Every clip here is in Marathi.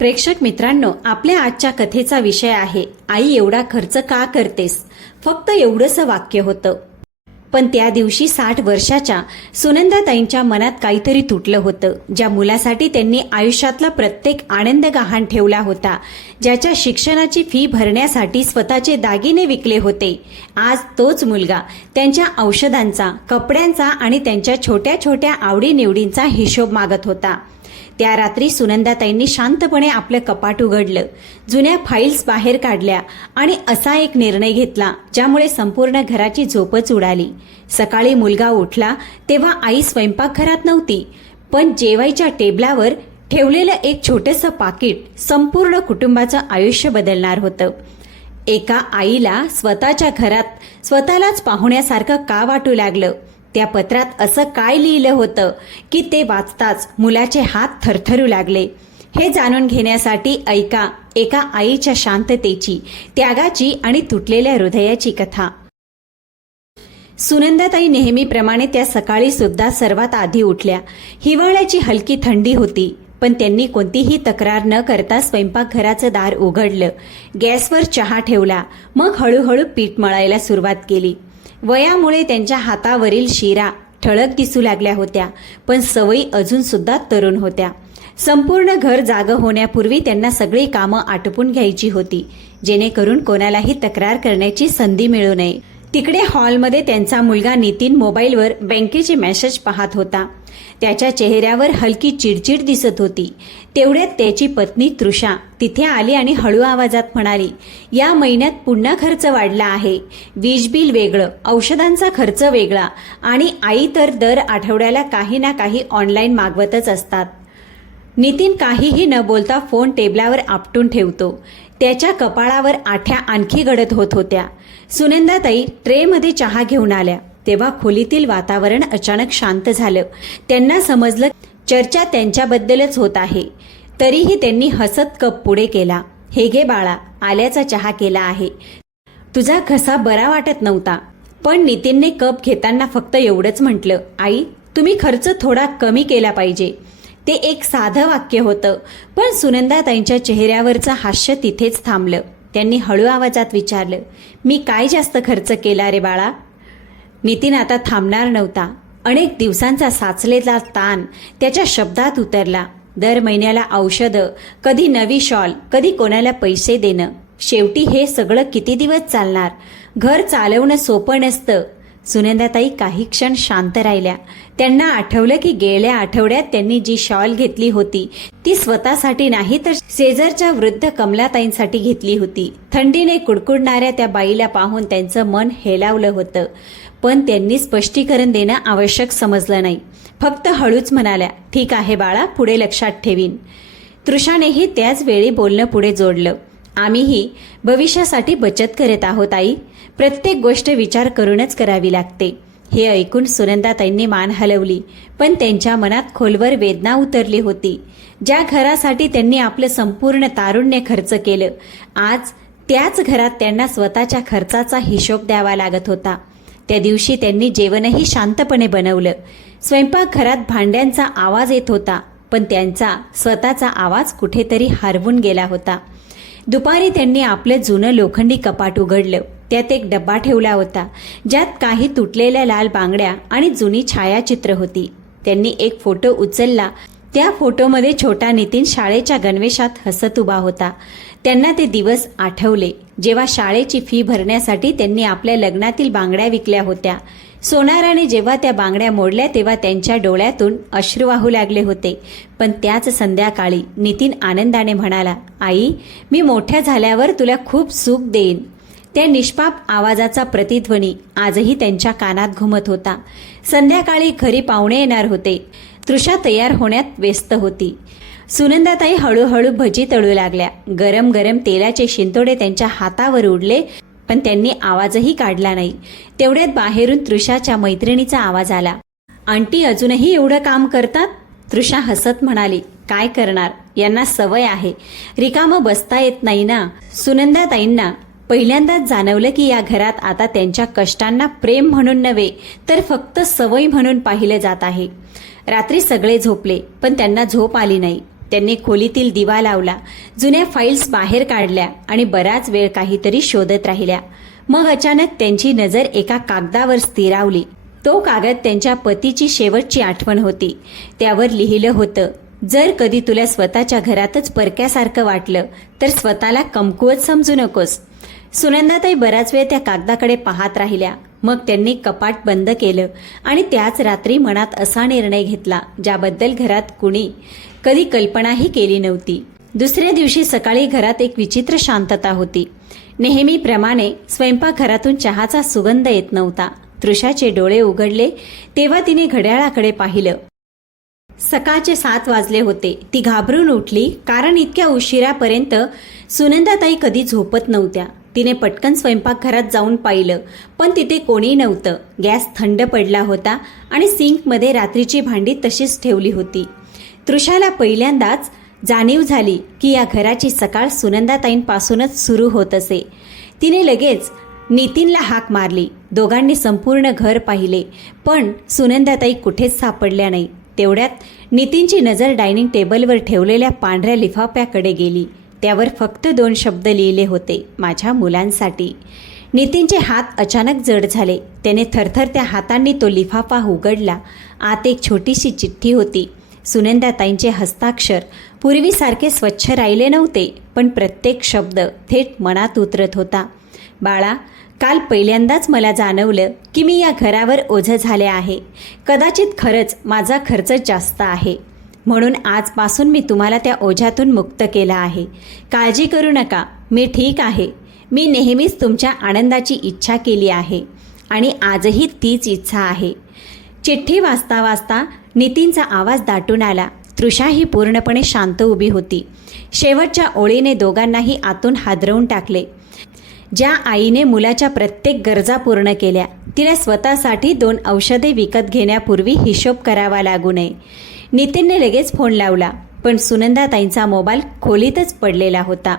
प्रेक्षक मित्रांनो, आपल्या आजच्या कथेचा विषय आहे आई एवढा खर्च का करतेस. फक्त एवढंसं वाक्य होतं. पण त्या दिवशी 60 वर्षाच्या सुनंदाताईंच्या मनात काहीतरी तुटलं होतं. ज्या मुलासाठी त्यांनी आयुष्यातला प्रत्येक आनंद गहाण ठेवला होता, ज्याच्या शिक्षणाची फी भरण्यासाठी स्वतःचे दागिने विकले होते, आज तोच मुलगा त्यांच्या औषधांचा, कपड्यांचा आणि त्यांच्या छोट्या छोट्या आवडीनिवडींचा हिशोब मागत होता. त्या रात्री सुनंदाताईंनी शांतपणे आपलं कपाट उघडलं, जुन्या फाईल्स बाहेर काढल्या आणि असा एक निर्णय घेतला ज्यामुळे संपूर्ण घराची झोपच उडाली. सकाळी मुलगा उठला तेव्हा आई स्वयंपाकघरात नव्हती, पण जेवायच्या टेबलावर ठेवलेलं एक छोटंसं पाकिट संपूर्ण कुटुंबाचं आयुष्य बदलणार होतं. एका आईला स्वतःच्या घरात स्वतःलाच पाहुण्यासारखं का वाटू लागलं? त्या पत्रात असं काय लिहिलं होतं की ते वाचताच मुलाचे हात थरथरू लागले? हे जाणून घेण्यासाठी ऐका एका आईच्या शांततेची, त्यागाची आणि तुटलेल्या हृदयाची कथा. सुनंदाताई नेहमीप्रमाणे त्या सकाळी सुद्धा सर्वात आधी उठल्या. हिवाळ्याची हलकी थंडी होती, पण त्यांनी कोणतीही तक्रार न करता स्वयंपाकघराचं दार उघडलं, गॅसवर चहा ठेवला, मग हळूहळू पीठ मळायला सुरुवात केली. वयामुळे त्यांच्या हातावरील शिरा ठळक दिसू लागल्या होत्या, पण सवयी अजून सुद्धा तरुण होत्या. संपूर्ण घर जागं होण्यापूर्वी त्यांना सगळी कामं आटोपून घ्यायची होती, जेणेकरून कोणालाही तक्रार करण्याची संधी मिळू नये. तिकडे हॉलमध्ये त्यांचा मुलगा नितीन मोबाईलवर बँकेचे मेसेज पाहत होता. त्याच्या चेहऱ्यावर हलकी चिडचिड दिसत होती. तेवढ्यात त्याची पत्नी तृषा तिथे आली आणि हळू आवाजात म्हणाली, या महिन्यात पुन्हा खर्च वाढला आहे. वीज बिल वेगळं, औषधांचा खर्च वेगळा आणि आई तर दर आठवड्याला काही ना काही ऑनलाईन मागवतच असतात. नितीन काहीही न बोलता फोन टेबलावर आपटून ठेवतो. त्याच्या कपाळावर आठ्या आणखी गडद होत होत्या. सुनंदाताई ट्रेमध्ये चहा घेऊन आल्या तेव्हा खोलीतील वातावरण अचानक शांत झालं. त्यांना समजलं चर्चा त्यांच्याबद्दलच होत आहे. तरीही त्यांनी हसत कप पुढे केला. हे घे बाळा, आल्याचा चहा केला आहे. तुझा घसा बरा वाटत नव्हता. पण नितीनने कप घेताना फक्त एवढंच म्हटलं, आई तुम्ही खर्च थोडा कमी केला पाहिजे. ते एक साधं वाक्य होतं, पण सुनंदाताईंच्या चेहऱ्यावरचं हास्य तिथेच थांबलं. त्यांनी हळू आवाजात विचारलं, मी काय जास्त खर्च केला रे बाळा? नितीन आता थांबणार नव्हता. अनेक दिवसांचा साचलेला ताण त्याच्या शब्दात उतरला. दर महिन्याला औषधं, कधी नवी शॉल, कधी कोणाला पैसे देणं. शेवटी हे सगळं किती दिवस चालणार? घर चालवणं सोपं नसतं. सुनंदाताई काही क्षण शांत राहिल्या. त्यांना आठवलं की गेल्या आठवड्यात त्यांनी जी शॉल घेतली होती ती स्वतःसाठी नाही तर शेजारच्या वृद्ध कमलाताईंसाठी घेतली होती. थंडीने कुडकुडणाऱ्या त्या बाईला पाहून त्यांचं मन हेलावलं होतं, पण त्यांनी स्पष्टीकरण देणं आवश्यक समजलं नाही. फक्त हळूच म्हणाल्या, ठीक आहे बाळा, पुढे लक्षात ठेवीन. तृषानेही त्याच वेळी बोलणं पुढे जोडलं, आम्हीही भविष्यासाठी बचत करत आहोत आई. प्रत्येक गोष्ट विचार करूनच करावी लागते. हे ऐकून सुनंदाताईंनी मान हलवली, पण त्यांच्या मनात खोलवर वेदना उतरली होती. ज्या घरासाठी त्यांनी आपलं संपूर्ण तारुण्य खर्च केलं, आज त्याच घरात त्यांना स्वतःच्या खर्चाचा हिशोब द्यावा लागत होता. त्या दिवशी त्यांनी जेवणही शांतपणे बनवलं. स्वयंपाकघरात भांड्यांचा आवाज येत होता, पण त्यांचा स्वतःचा आवाज कुठेतरी हरवून गेला होता. दुपारी त्यांनी आपलं जुनं लोखंडी कपाट उघडलं. त्यात एक डब्बा ठेवला होता, ज्यात काही तुटलेल्या लाल बांगड्या आणि जुनी छायाचित्र होती. त्यांनी एक फोटो उचलला. त्या फोटोमध्ये छोटा नितीन शाळेच्या गणवेशात हसत उभा होता. त्यांना ते दिवस आठवले, जेव्हा शाळेची फी भरण्यासाठी त्यांनी आपल्या लग्नातील बांगड्या विकल्या होत्या. सोनाराने जेव्हा त्या बांगड्या मोडल्या तेव्हा त्यांच्या डोळ्यातून अश्रू वाहू लागले होते. पण त्याच संध्याकाळी नितीन आनंदाने म्हणाला, आई मी मोठ्या झाल्यावर तुला खूप सुख देईन. त्या निष्पाप आवाजाचा प्रतिध्वनी आजही त्यांच्या कानात घुमत होता. संध्याकाळी घरी पाहुणे येणार होते. तृषा तयार होण्यात व्यस्त होती. सुनंदाताई हळूहळू भजी तळू लागल्या. गरम गरम तेलाचे शिंतोडे त्यांच्या हातावर उडले, पण त्यांनी आवाजही काढला नाही. तेवढ्यात बाहेरून तृषाच्या मैत्रिणीचा आवाज आला, आंटी अजूनही एवढं काम करतात? तृषा हसत म्हणाली, काय करणार, यांना सवय आहे. रिकामं बसता येत नाही ना. सुनंदाताईंना पहिल्यांदाच जाणवलं की या घरात आता त्यांच्या कष्टांना प्रेम म्हणून नव्हे तर फक्त सवय म्हणून पाहिलं जात आहे. रात्री सगळे झोपले, पण त्यांना झोप आली नाही. त्यांनी खोलीतील दिवा लावला, जुन्या फाईल्स बाहेर काढल्या आणि बराच वेळ काहीतरी शोधत राहिल्या. मग अचानक त्यांची नजर एका कागदावर स्थिरावली. तो कागद त्यांच्या पतीची शेवटची आठवण होती. त्यावर लिहिलं होतं, जर कधी तुला स्वतःच्या घरातच परक्यासारखं वाटलं तर स्वतःला कमकुवत समजू नकोस. सुनंदाताई बराच वेळ त्या कागदाकडे पाहत राहिल्या. मग त्यांनी कपाट बंद केलं आणि त्याच रात्री मनात असा निर्णय घेतला ज्याबद्दल घरात कुणी कधी कल्पनाही केली नव्हती. दुसऱ्या दिवशी सकाळी घरात एक विचित्र शांतता होती. नेहमीप्रमाणे स्वयंपाकघरातून चहाचा सुगंध येत नव्हता. तृषाचे डोळे उघडले तेव्हा तिने घड्याळाकडे पाहिलं. सकाळचे 7 वाजले होते. ती घाबरून उठली, कारण इतक्या उशिरापर्यंत सुनंदाताई कधी झोपत नव्हत्या. तिने पटकन स्वयंपाकघरात जाऊन पाहिलं, पण तिथे कोणी नव्हतं. गॅस थंड पडला होता आणि सिंकमध्ये रात्रीची भांडी तशीच ठेवली होती. तृषाला पहिल्यांदाच जाणीव झाली की या घराची सकाळ सुनंदाताईंपासूनच सुरू होत असे. तिने लगेच नितीनला हाक मारली. दोघांनी संपूर्ण घर पाहिले, पण सुनंदाताई कुठेच सापडल्या नाही. तेवढ्यात नितीनची नजर डायनिंग टेबलवर ठेवलेल्या पांढऱ्या लिफाफ्याकडे गेली. त्यावर फक्त 2 शब्द लिहिले होते, माझ्या मुलांसाठी. नितीनचे हात अचानक जड झाले. त्याने थरथरत्या हातांनी तो लिफाफा उघडला. आत एक छोटीशी चिठ्ठी होती. सुनंदाताईंचे हस्ताक्षर पूर्वीसारखे स्वच्छ राहिले नव्हते, पण प्रत्येक शब्द थेट मनात उतरत होता. बाळा, काल पहिल्यांदाच मला जाणवलं की मी या घरावर ओझं झाले आहे. कदाचित खरंच माझा खर्च जास्त आहे, म्हणून आजपासून मी तुम्हाला त्या ओझ्यातून मुक्त केला आहे. काळजी करू नका, मी ठीक आहे. मी नेहमीच तुमच्या आनंदाची इच्छा केली आहे आणि आजही तीच इच्छा आहे. चिठ्ठी वाचता वाचता नितीनचा आवाज दाटून आला. तृषाही पूर्णपणे शांत उभी होती. शेवटच्या ओळीने दोघांनाही आतून हादरवून टाकले. ज्या आईने मुलाच्या प्रत्येक गरजा पूर्ण केल्या, तिला स्वतःसाठी 2 औषधे विकत घेण्यापूर्वी हिशोब करावा लागू नये. नितीनने लगेच फोन लावला, पण सुनंदाताईंचा मोबाईल खोलीतच पडलेला होता.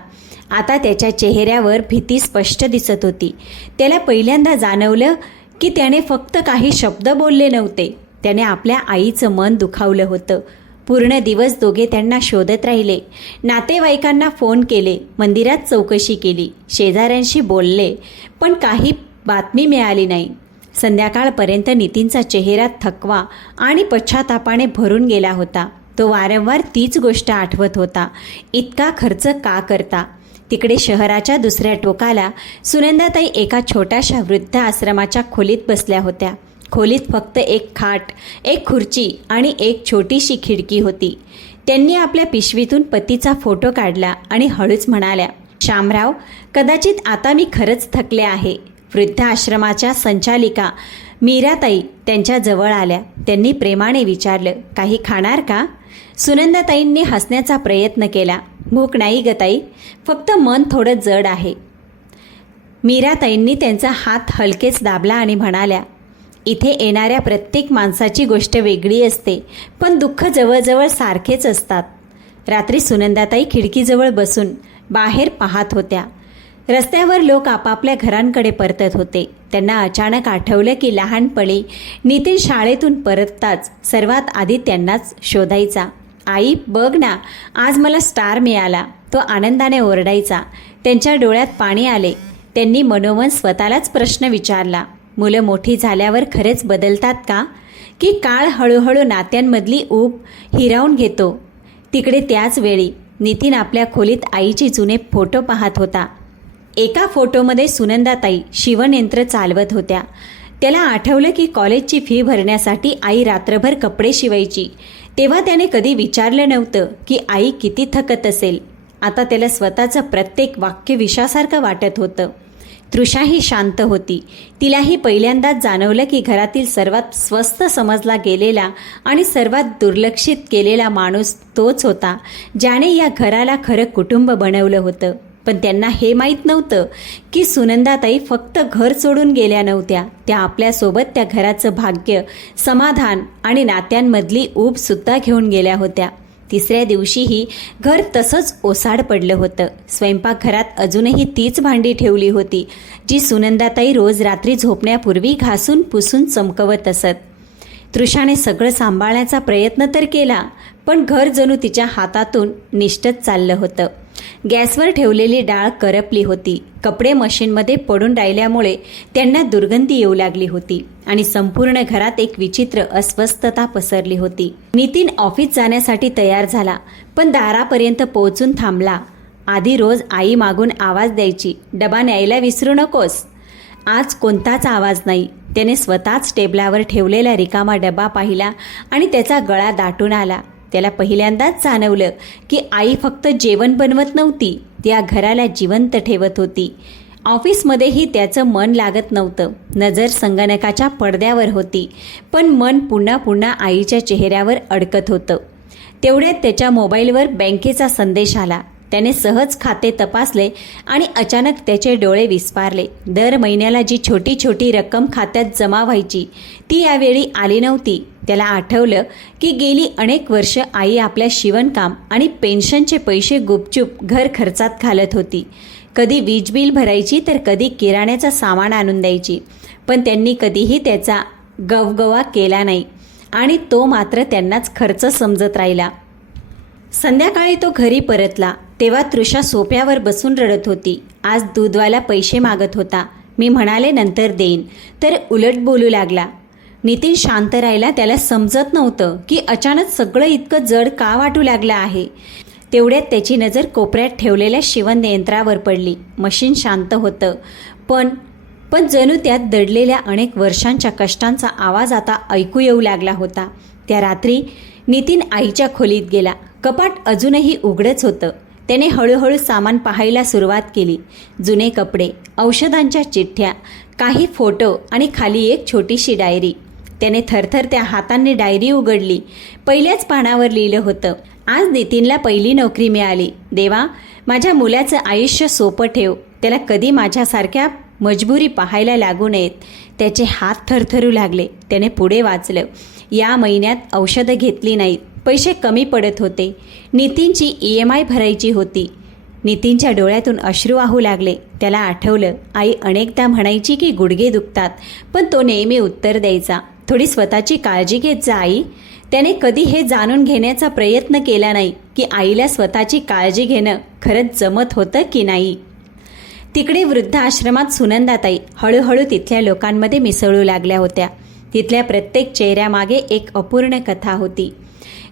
आता त्याच्या चेहऱ्यावर भीती स्पष्ट दिसत होती. त्याला पहिल्यांदा जाणवलं की त्याने फक्त काही शब्द बोलले नव्हते, त्याने आपल्या आईचं मन दुखावलं होतं. पूर्ण दिवस दोघे त्यांना शोधत राहिले. नातेवाईकांना फोन केले, मंदिरात चौकशी केली, शेजाऱ्यांशी बोलले, पण काही बातमी मिळाली नाही. संध्याकाळपर्यंत नितीनचा चेहरा थकवा आणि पश्चातापाने भरून गेला होता. तो वारंवार तीच गोष्ट आठवत होता, इतका खर्च का करता. तिकडे शहराच्या दुसऱ्या टोकाला सुनंदाताई एका छोट्याशा वृद्ध आश्रमाच्या खोलीत बसल्या होत्या. खोलीत फक्त एक खाट, एक खुर्ची आणि एक छोटीशी खिडकी होती. त्यांनी आपल्या पिशवीतून पतीचा फोटो काढला आणि हळूच म्हणाल्या, शामराव, कदाचित आता मी खरंच थकले आहे. वृद्ध आश्रमाच्या संचालिका मीराताई त्यांच्या जवळ आल्या. त्यांनी प्रेमाने विचारलं, काही खाणार का? सुनंदाताईंनी हसण्याचा प्रयत्न केला. भूक नाही ग ताई, फक्त मन थोडं जड आहे. मीराताईंनी त्यांचा हात हलकेच दाबला आणि म्हणाल्या, इथे येणाऱ्या प्रत्येक माणसाची गोष्ट वेगळी असते, पण दुःख जवळजवळ सारखेच असतात. रात्री सुनंदाताई खिडकीजवळ बसून बाहेर पाहत होत्या. रस्त्यावर लोक आपापल्या घरांकडे परतत होते. त्यांना अचानक आठवलं की लहानपणी नितीन शाळेतून परतताच सर्वात आधी त्यांनाच शोधायचा. आई बघ ना, आज मला स्टार मिळाला, तो आनंदाने ओरडायचा. त्यांच्या डोळ्यात पाणी आले. त्यांनी मनोमन स्वतःलाच प्रश्न विचारला, मुलं मोठी झाल्यावर खरेच बदलतात का, की काळ हळूहळू नात्यांमधली ऊब हिरावून घेतो. तिकडे त्याच वेळी नितीन आपल्या खोलीत आईचे जुने फोटो पाहत होता. एका फोटोमध्ये सुनंदाताई शिवणयंत्र चालवत होत्या. त्याला आठवलं की कॉलेजची फी भरण्यासाठी आई रात्रभर कपडे शिवायची. तेव्हा त्याने कधी विचारलं नव्हतं की आई किती थकत असेल. आता त्याला स्वतःचं प्रत्येक वाक्य विषासारखं वाटत होतं. तृषाही शांत होती. तिलाही पहिल्यांदाच जाणवलं की घरातील सर्वात स्वस्त समजला गेलेला आणि सर्वात दुर्लक्षित केलेला माणूस तोच होता, ज्याने या घराला खरं कुटुंब बनवलं होतं. पण त्यांना हे माहीत नव्हतं की सुनंदाताई फक्त घर सोडून गेल्या नव्हत्या, त्या आपल्यासोबत त्या घराचं भाग्य, समाधान आणि नात्यांमधली ऊबसुद्धा घेऊन गेल्या होत्या. तिसऱ्या दिवशीही घर तसंच ओसाड पडलं होतं. स्वयंपाकघरात अजूनही तीच भांडी ठेवली होती, जी सुनंदाताई रोज रात्री झोपण्यापूर्वी घासून पुसून चमकवत असत. तृषाने सगळं सांभाळण्याचा प्रयत्न तर केला, पण घर जणू तिच्या हातातून निष्ठच चाललं होतं. गॅसवर ठेवलेली डाळ करपली होती. कपडे मशीनमध्ये पडून राहिल्यामुळे त्यांना दुर्गंधी येऊ लागली होती आणि संपूर्ण घरात एक विचित्र अस्वस्थता पसरली होती. नितीन ऑफिस जाण्यासाठी तयार झाला, पण दारापर्यंत पोहोचून थांबला. आधी रोज आई मागून आवाज द्यायची, डबा न्यायला विसरू नकोस. आज कोणताच आवाज नाही. त्याने स्वतःच टेबलावर ठेवलेला रिकामा डबा पाहिला आणि त्याचा गळा दाटून आला. त्याला पहिल्यांदाच जाणवलं की आई फक्त जेवण बनवत नव्हती, त्या घराला जिवंत ठेवत होती. ऑफिसमध्येही त्याचं मन लागत नव्हतं. नजर संगणकाच्या पडद्यावर होती, पण मन पुन्हा पुन्हा आईच्या चेहऱ्यावर अडकत होतं. तेवढ्यात त्याच्या मोबाईलवर बँकेचा संदेश आला. त्याने सहज खाते तपासले आणि अचानक त्याचे डोळे विस्फारले. दर महिन्याला जी छोटी छोटी रक्कम खात्यात जमा व्हायची ती यावेळी आली नव्हती. त्याला आठवलं की गेली अनेक वर्ष आई आपल्या शिवणकाम आणि पेन्शनचे पैसे गुपचूप घर खर्चात घालत होती. कधी वीज बिल भरायची तर कधी किराण्याचं सामान आणून द्यायची, पण त्यांनी कधीही त्याचा गवगवा केला नाही आणि तो मात्र त्यांनाच खर्च समजत राहिला. संध्याकाळी तो घरी परतला तेव्हा तृषा सोफ्यावर बसून रडत होती. आज दूधवाला पैसे मागत होता. मी म्हणाले नंतर देईन, तर उलट बोलू लागला. नितीन शांत राहिला. त्याला समजत नव्हतं की अचानक सगळं इतकं जड का वाटू लागलं आहे. तेवढ्यात त्याची नजर कोपऱ्यात ठेवलेल्या शिवण यंत्रावर पडली. मशीन शांत होतं, पण जणू त्यात दडलेल्या अनेक वर्षांच्या कष्टांचा आवाज आता ऐकू येऊ लागला होता. त्या रात्री नितीन आईच्या खोलीत गेला. कपाट अजूनही उघडच होतं. त्याने हळूहळू सामान पाहायला सुरुवात केली. जुने कपडे, औषधांच्या चिठ्ठ्या, काही फोटो आणि खाली एक छोटीशी डायरी. त्याने थरथर त्या हातांनी डायरी उघडली. पहिल्याच पानावर लिहिलं होतं, आज नितीनला पहिली नोकरी मिळाली. देवा, माझ्या मुलाचं आयुष्य सोपं ठेव. त्याला कधी माझ्यासारख्या मजबुरी पाहायला लागू नयेत. त्याचे हात थरथरू लागले. त्याने पुढे वाचलं. या महिन्यात औषधं घेतली नाहीत. पैसे कमी पडत होते. नितीनची EMI भरायची होती. नितीनच्या डोळ्यातून अश्रू वाहू लागले. त्याला आठवलं, आई अनेकदा म्हणायची की गुडघे दुखतात, पण तो नेहमी उत्तर द्यायचा, थोडी स्वतःची काळजी घेत जा आई. त्याने कधी हे जाणून घेण्याचा प्रयत्न केला नाही की आईला स्वतःची काळजी घेणं खरंच जमत होतं की नाही. तिकडे वृद्धाश्रमात सुनंदाताई हळूहळू तिथल्या लोकांमध्ये मिसळू लागल्या होत्या. तिथल्या प्रत्येक चेहऱ्यामागे एक अपूर्ण कथा होती.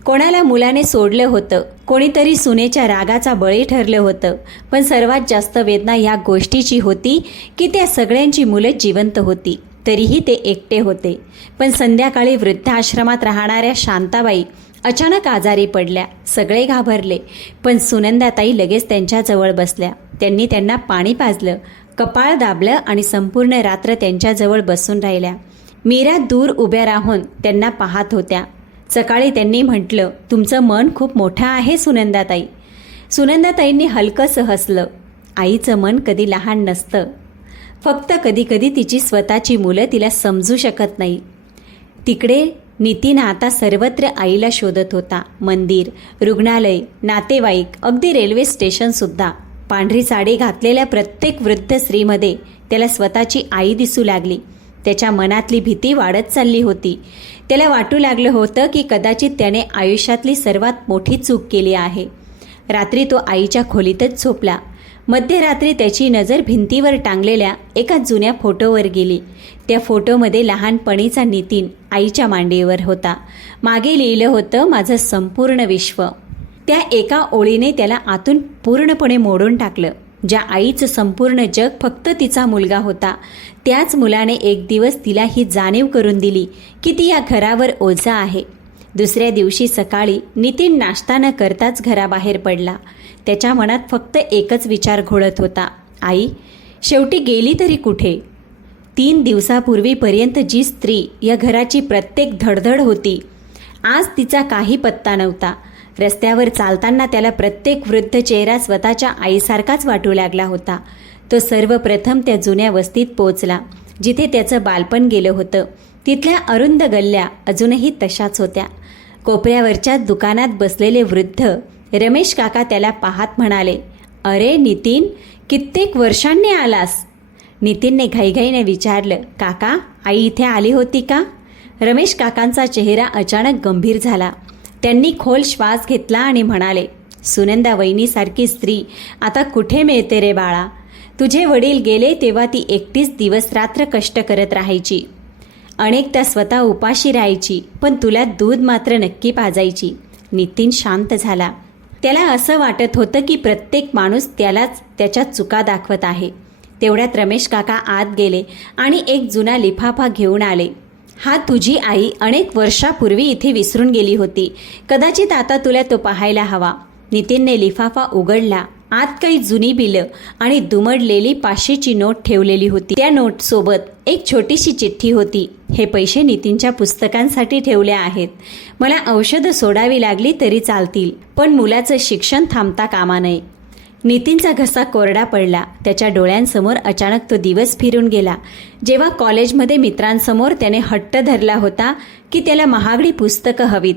कोणाला मुलाने सोडलं होतं, कोणीतरी सुनेच्या रागाचा बळी ठरलं होतं, पण सर्वात जास्त वेदना या गोष्टीची होती की त्या सगळ्यांची मुलं जिवंत होती, तरीही ते एकटे होते. पण संध्याकाळी वृद्धाश्रमात राहणाऱ्या शांताबाई अचानक आजारी पडल्या. सगळे घाबरले, पण सुनंदाताई लगेच त्यांच्याजवळ बसल्या. त्यांनी त्यांना पाणी पाजलं, कपाळ दाबलं आणि संपूर्ण रात्र त्यांच्याजवळ बसून राहिल्या. मीरा दूर उभ्या राहून त्यांना पाहत होत्या. सकाळी त्यांनी म्हटलं, तुमचं मन खूप मोठं आहे सुनंदाताई. सुनंदाताईंनी हलकंसं हसलं. आईचं मन कधी लहान नसतं, फक्त कधीकधी तिची स्वतःची मुलं तिला समजू शकत नाही. तिकडे नितीन आता सर्वत्र आईला शोधत होता. मंदिर, रुग्णालय, नातेवाईक, अगदी रेल्वे स्टेशनसुद्धा. पांढरी साडी घातलेल्या प्रत्येक वृद्ध स्त्रीमध्ये त्याला स्वतःची आई दिसू लागली. त्याच्या मनातली भीती वाढत चालली होती. त्याला वाटू लागलं होतं की कदाचित त्याने आयुष्यातली सर्वात मोठी चूक केली आहे. रात्री तो आईच्या खोलीतच झोपला. मध्यरात्री त्याची नजर भिंतीवर टांगलेल्या एका जुन्या फोटोवर गेली. त्या फोटोमध्ये लहानपणीचा नितीन आईच्या मांडीवर होता. मागे लिहिलं होतं, माझं संपूर्ण विश्व. त्या एका ओळीने त्याला आतून पूर्णपणे मोडून टाकलं. ज्या आईचं संपूर्ण जग फक्त तिचा मुलगा होता, त्याच मुलाने एक दिवस तिला ही जाणीव करून दिली की ती या घरावर ओझा आहे. दुसऱ्या दिवशी सकाळी नितीन नाश्ता न करताच घराबाहेर पडला. त्याच्या मनात फक्त एकच विचार घोळत होता, आई शेवटी गेली तरी कुठे. 3 दिवसापूर्वीपर्यंत जी स्त्री या घराची प्रत्येक धडधड होती, आज तिचा काही पत्ता नव्हता. रस्त्यावर चालताना त्याला प्रत्येक वृद्ध चेहरा स्वतःच्या आईसारखाच वाटू लागला होता. तो सर्वप्रथम त्या जुन्या वस्तीत पोचला, जिथे त्याचं बालपण गेलं होतं. तिथल्या अरुंद गल्ल्या अजूनही तशाच होत्या. कोपऱ्यावरच्या दुकानात बसलेले वृद्ध रमेश काका त्याला पाहत म्हणाले, अरे नितीन, कित्येक वर्षांनी आलास. नितीनने घाईघाईने विचारलं, काका आई इथे आली होती का. रमेश काकांचा चेहरा अचानक गंभीर झाला. त्यांनी खोल श्वास घेतला आणि म्हणाले, सुनंदा वहिनीसारखी स्त्री आता कुठे मिळते रे बाळा. तुझे वडील गेले तेव्हा ती एकटीच दिवस रात्र कष्ट करत राहायची. अनेकदा स्वतः उपाशी राहायची, पण तुला दूध मात्र नक्की पाजायची. नितीन शांत झाला. त्याला असं वाटत होतं की प्रत्येक माणूस त्यालाच त्याच्या चुका दाखवत आहे. तेवढ्यात रमेश काका आत गेले आणि एक जुना लिफाफा घेऊन आले. हा तुझी आई अनेक वर्षापूर्वी इथे विसरून गेली होती. कदाचित आता तुला तो पाहायला हवा. नितीनने लिफाफा उघडला. आत काही जुनी बिलं आणि दुमडलेली 500ची नोट ठेवलेली होती. त्या नोटसोबत एक छोटीशी चिठ्ठी होती. हे पैसे नितीनच्या पुस्तकांसाठी ठेवले आहेत. मला औषधं सोडावी लागली तरी चालतील, पण मुलाचं शिक्षण थांबता कामा नये. नितीनचा घसा कोरडा पडला. त्याच्या डोळ्यांसमोर अचानक तो दिवस फिरून गेला जेव्हा कॉलेजमध्ये मित्रांसमोर त्याने हट्ट धरला होता की त्याला महागडी पुस्तकं हवीत.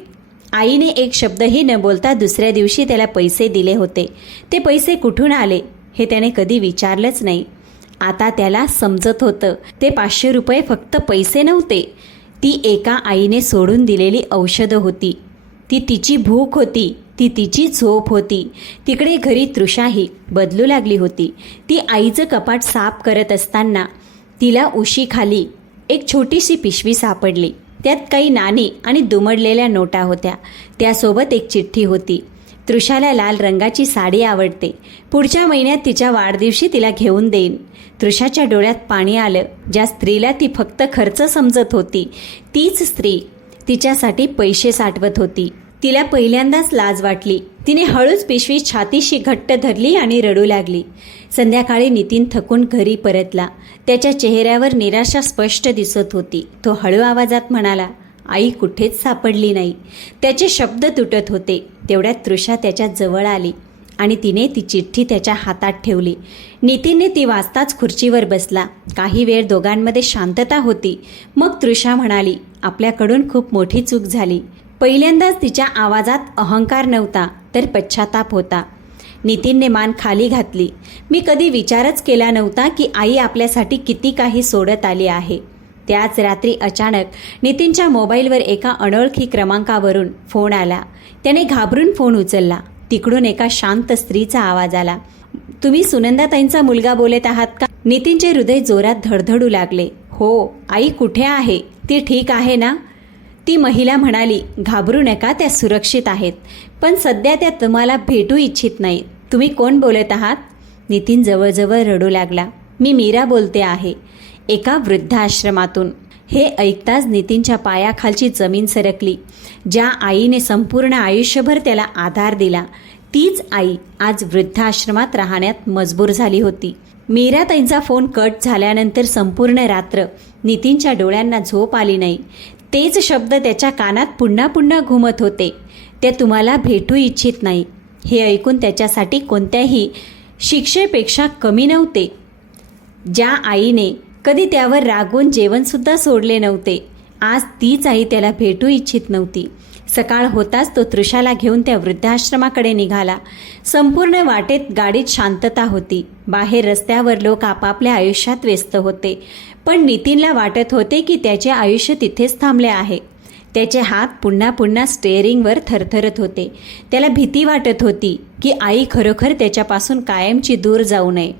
आईने एक शब्दही न बोलता दुसऱ्या दिवशी त्याला पैसे दिले होते. ते पैसे कुठून आले हे त्याने कधी विचारलंच नाही. आता त्याला समजत होतं ते 500 रुपये फक्त पैसे नव्हते. ती एका आईने सोडून दिलेली औषधं होती. ती तिची भूक होती. ती तिची झोप होती. तिकडे घरी तृषाही बदलू लागली होती. ती आईचं कपाट साफ करत असताना तिला उशीखाली एक छोटीशी पिशवी सापडली. त्यात काही नाणी आणि दुमडलेल्या नोटा होत्या. त्यासोबत एक चिठ्ठी होती. तृषाला लाल रंगाची साडी आवडते. पुढच्या महिन्यात तिच्या वाढदिवशी तिला घेऊन देईन. तृषाच्या डोळ्यात पाणी आलं. ज्या स्त्रीला ती फक्त खर्च समजत होती, तीच स्त्री तिच्यासाठी पैसे साठवत होती. तिला पहिल्यांदाच लाज वाटली. तिने हळूच पिशवी छातीशी घट्ट धरली आणि रडू लागली. संध्याकाळी नितीन थकून घरी परतला. त्याच्या चेहऱ्यावर निराशा स्पष्ट दिसत होती. तो हळू आवाजात म्हणाला, आई कुठेच सापडली नाही. त्याचे शब्द तुटत होते. तेवढ्यात तृषा त्याच्या जवळ आली आणि तिने ती चिठ्ठी त्याच्या हातात ठेवली. नितीनने ती वाचताच खुर्चीवर बसला. काही वेळ दोघांमध्ये शांतता होती. मग तृषा म्हणाली, आपल्याकडून खूप मोठी चूक झाली. पहिल्यांदाच तिच्या आवाजात अहंकार नव्हता, तर पश्चाताप होता. नितीनने मान खाली घातली. मी कधी विचारच केला नव्हता की आई आपल्यासाठी किती काही सोडत आली आहे. त्याच रात्री अचानक नितीनच्या मोबाईलवर एका अनोळखी क्रमांकावरून फोन आला. त्याने घाबरून फोन उचलला. तिकडून एका शांत स्त्रीचा आवाज आला. तुम्ही सुनंदाताईंचा मुलगा बोलत आहात का? नितीनचे हृदय जोरात धडधडू लागले. हो, आई कुठे आहे? ती ठीक आहे ना? ती महिला म्हणाली, घाबरू नका, त्या सुरक्षित आहेत. पण सध्या त्या तुम्हाला भेटू इच्छित नाही. तुम्ही कोण बोलत आहात? नितीन जवळजवळ रडू लागला. मी मीरा बोलते आहे, एका वृद्धाश्रमातून. हे ऐकताच नितीनच्या पायाखालची जमीन सरकली. ज्या आईने संपूर्ण आयुष्यभर त्याला आधार दिला, तीच आई आज वृद्धाश्रमात राहण्यात मजबूर झाली होती. मीराताईंचा फोन कट झाल्यानंतर संपूर्ण रात्र नितीनच्या डोळ्यांना झोप आली नाही. तेच शब्द त्याच्या कानात पुन्हा पुन्हा घुमत होते. ते तुम्हाला भेटू इच्छित नाही. हे ऐकून त्याच्यासाठी कोणत्याही शिक्षेपेक्षा कमी नव्हते. ज्या आईने कधी त्यावर रागून जेवणसुद्धा सोडले नव्हते, आज तीच आई त्याला भेटू इच्छित नव्हती. सकाळ होताच तो तृषाला घेऊन त्या वृद्धाश्रमाकडे निघाला. संपूर्ण वाटेत गाडीत शांतता होती. बाहेर रस्त्यावर लोक आपापल्या आयुष्यात व्यस्त होते. पण नितीनला वाटत होते की त्याचे आयुष्य तिथेच थांबले आहे. त्याचे हात पुन्हा पुन्हा स्टेअरिंगवर थरथरत होते. त्याला भीती वाटत होती की आई खरोखर त्याच्यापासून कायमची दूर जाऊ नये.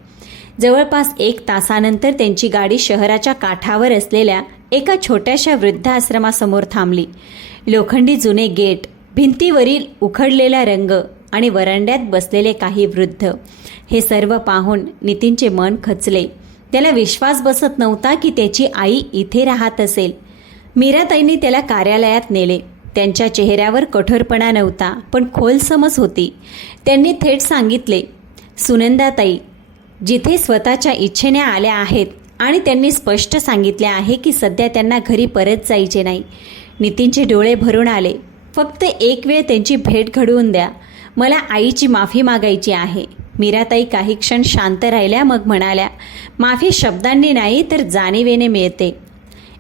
जवळपास 1 तासानंतर त्यांची गाडी शहराच्या काठावर असलेल्या एका छोट्याशा वृद्धाश्रमासमोर थांबली. लोखंडी जुने गेट, भिंतीवरील उखडलेला रंग आणि वरांड्यात बसलेले काही वृद्ध, हे सर्व पाहून नितीनचे मन खचले. त्याला विश्वास बसत नव्हता की त्याची आई इथे राहत असेल. मीराताईंनी त्याला कार्यालयात नेले. त्यांच्या चेहऱ्यावर कठोरपणा नव्हता, पण खोल समज होती. त्यांनी थेट सांगितले, सुनंदाताई जिथे स्वतःच्या इच्छेने आल्या आहेत आणि त्यांनी स्पष्ट सांगितले आहे की सध्या त्यांना घरी परत जायचे नाही. नितीनचे डोळे भरून आले. फक्त एक वेळ त्यांची भेट घडवून द्या. मला आईची माफी मागायची आहे. मीराताई काही क्षण शांत राहिल्या, मग म्हणाल्या, माफी शब्दांनी नाही तर जाणीवेने मिळते.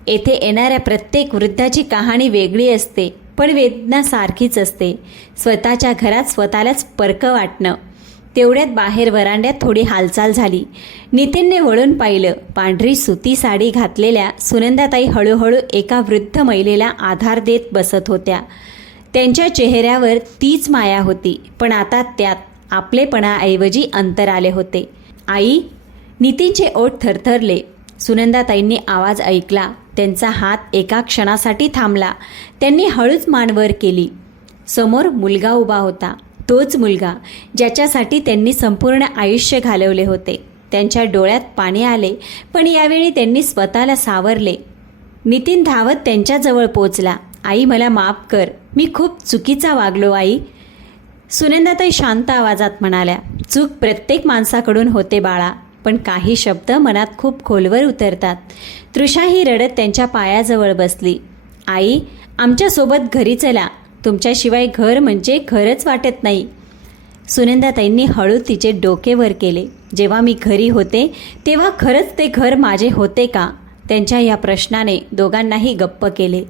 येथे येणाऱ्या प्रत्येक वृद्धाची कहाणी वेगळी असते, पण वेदना सारखीच असते. स्वतःच्या घरात स्वतःलाच परकं वाटणं, तेवढ्यात बाहेर वरांड्यात थोडी हालचाल झाली. नितीनने वळून पाहिलं. पांढरी सुती साडी घातलेल्या सुनंदाताई हळूहळू एका वृद्ध महिलेला आधार देत बसत होत्या. त्यांच्या चेहऱ्यावर तीच माया होती, पण आता त्यात आपलेपणाऐवजी अंतर आले होते. आई, नितीनचे ओठ थरथरले. सुनंदाताईंनी आवाज ऐकला. त्यांचा हात एका क्षणासाठी थांबला. त्यांनी हळूच मान वर केली. समोर मुलगा उभा होता. तोच मुलगा ज्याच्यासाठी त्यांनी संपूर्ण आयुष्य घालवले होते. त्यांच्या डोळ्यात पाणी आले, पण यावेळी त्यांनी स्वतःला सावरले. नितीन धावत त्यांच्याजवळ पोचला. आई, मला माफ कर. मी खूप चुकीचा वागलो आई. सुनंदाताई शांत आवाजात म्हणाल्या, चूक प्रत्येक माणसाकडून होते बाळा, पण काही शब्द मनात खूप खोलवर उतरतात. तृषाही रडत त्यांच्या पायाजवळ बसली. आई, आमच्यासोबत घरी चला. तुमच्याशिवाय घर म्हणजे घरच वाटत नाही. सुनंदाताईंनी हळू तिचे डोके वर केले. जेव्हा मी घरी होते तेव्हा खरंच ते घर माझे होते का? त्यांच्या या प्रश्नाने दोघांनाही गप्प केले.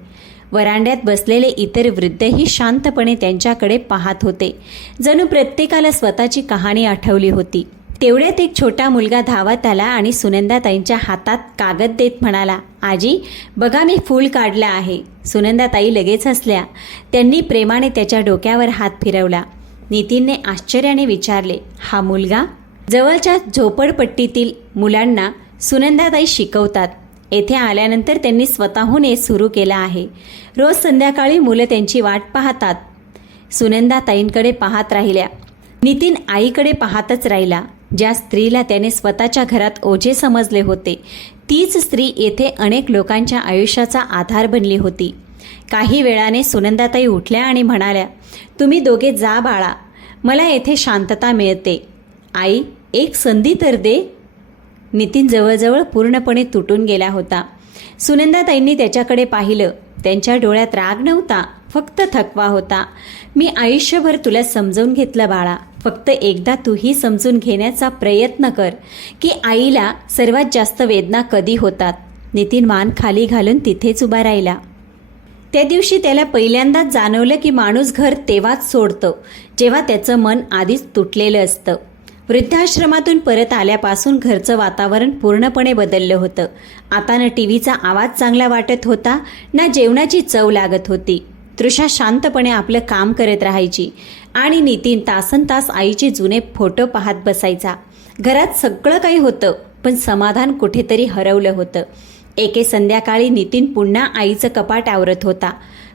वरांड्यात बसलेले इतर वृद्धही शांतपणे त्यांच्याकडे पाहत होते. जणू प्रत्येकाला स्वतःची कहाणी आठवली होती. तेवढ्यात एक छोटा मुलगा धावत आला आणि सुनंदाताईंच्या हातात कागद देत म्हणाला, आजी, बघा मी फूल काढलं आहे. सुनंदाताई लगेच हसल्या. त्यांनी प्रेमाने त्याच्या डोक्यावर हात फिरवला. नितीनने आश्चर्याने विचारले, हा मुलगा? जवळच्या झोपडपट्टीतील मुलांना सुनंदाताई शिकवतात. येथे आल्यानंतर त्यांनी स्वतःहून हे सुरू केलं आहे. रोज संध्याकाळी मुलं त्यांची वाट पाहतात. सुनंदाताईंकडे पाहत राहिल्या. नितीन आईकडे पाहतच राहिला. ज्या स्त्रीला त्याने स्वतःच्या घरात ओझे समजले होते, तीच स्त्री येथे अनेक लोकांच्या आयुष्याचा आधार बनली होती. काही वेळाने सुनंदाताई उठल्या आणि म्हणाल्या, तुम्ही दोघे जा बाळा, मला येथे शांतता मिळते. आई, एक संधी तर दे. नितीन जवळजवळ पूर्णपणे तुटून गेला होता. सुनंदाताईंनी त्याच्याकडे पाहिलं. त्यांच्या डोळ्यात राग नव्हता, फक्त थकवा होता. मी आयुष्यभर तुला समजून घेतलं बाळा, फक्त एकदा तूही समजून घेण्याचा प्रयत्न कर की आईला सर्वात जास्त वेदना कधी होतात. नितीन मान खाली घालून तिथेच उभा राहिला. त्या दिवशी त्याला पहिल्यांदाच जाणवलं की माणूस घर तेव्हाच सोडतं जेव्हा त्याचं मन आधीच तुटलेलं असतं. वृद्धाश्रमातून परत आल्यापासून घरचं वातावरण पूर्णपणे बदललं होतं. आता ना टीव्हीचा आवाज चांगला वाटत होता, ना जेवणाची चव लागत होती. तृषा शांतपणे आपलं काम करत राहायची आणि नितीन तासनतास आईचे जुने फोटो पाहत बसायचा. घरात सगळं काही होतं, पण समाधान कुठेतरी हरवलं होतं. एके संध्याकाळी नितीन पुन्हा आईचं कपाट आवरत होता.